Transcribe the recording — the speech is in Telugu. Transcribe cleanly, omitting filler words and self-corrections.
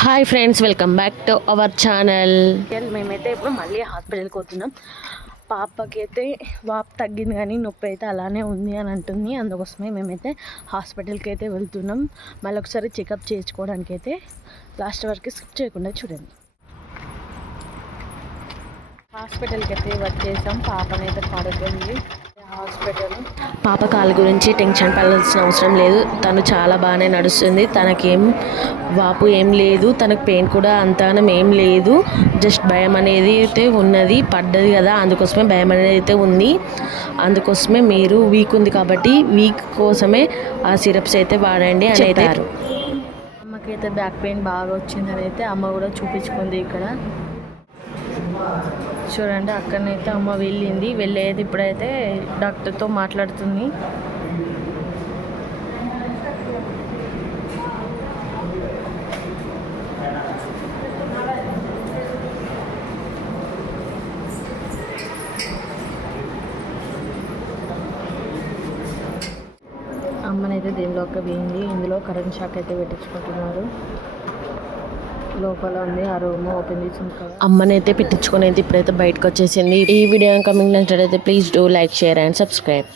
Hi friends, welcome back to our channel. మేమైతే ఇప్పుడు మళ్ళీ హాస్పిటల్కి పోతున్నాం. పాపకి అయితే వాపు తగ్గింది కానీ నొప్పి అయితే అలానే ఉంది అని అంటుంది. అందుకోసమే మేమైతే హాస్పిటల్కి అయితే వెళ్తున్నాం. మళ్ళీ ఒకసారి చెకప్ చేయించుకోవడానికి అయితే లాస్ట్ వరకు స్కిప్ చేయకుండా చూడండి. హాస్పిటల్కి అయితే వచ్చేసాం. పాపనైతే పడుకుంది హాస్పిటల్. పాప కాలు గురించి టెన్షన్ పడాల్సిన అవసరం లేదు. తను చాలా బాగానే నడుస్తుంది. తనకేం వాపు ఏం లేదు, తనకు పెయిన్ కూడా అంతగానం ఏం లేదు. జస్ట్ భయం అనేది అయితే ఉన్నది, పడ్డది కదా, అందుకోసమే భయం అనేది అయితే ఉంది. అందుకోసమే మీరు వీక్ ఉంది కాబట్టి వీక్ కోసమే ఆ సిరప్స్ అయితే వాడండి అని అయితే. అమ్మకైతే బ్యాక్ పెయిన్ బాగా వచ్చిందని అయితే అమ్మ కూడా చూపించుకుంది. ఇక్కడ చూడండి, అక్కడనైతే అమ్మ వెళ్ళేది ఇప్పుడైతే డాక్టర్తో మాట్లాడుతుంది. అమ్మనైతే దీనిలోకి పోయింది. ఇందులో కరెంట్ షాక్ అయితే పెట్టించుకుంటున్నారు. లోపల ఉంది, ఆ రూమ్ ఓపెన్ చేసి అమ్మనైతే పెట్టించుకొని అయితే ఇప్పుడైతే బయటకు వచ్చేసింది. ఈ వీడియో కమింగ్ నచ్చినట్లయితే please do like, share and subscribe.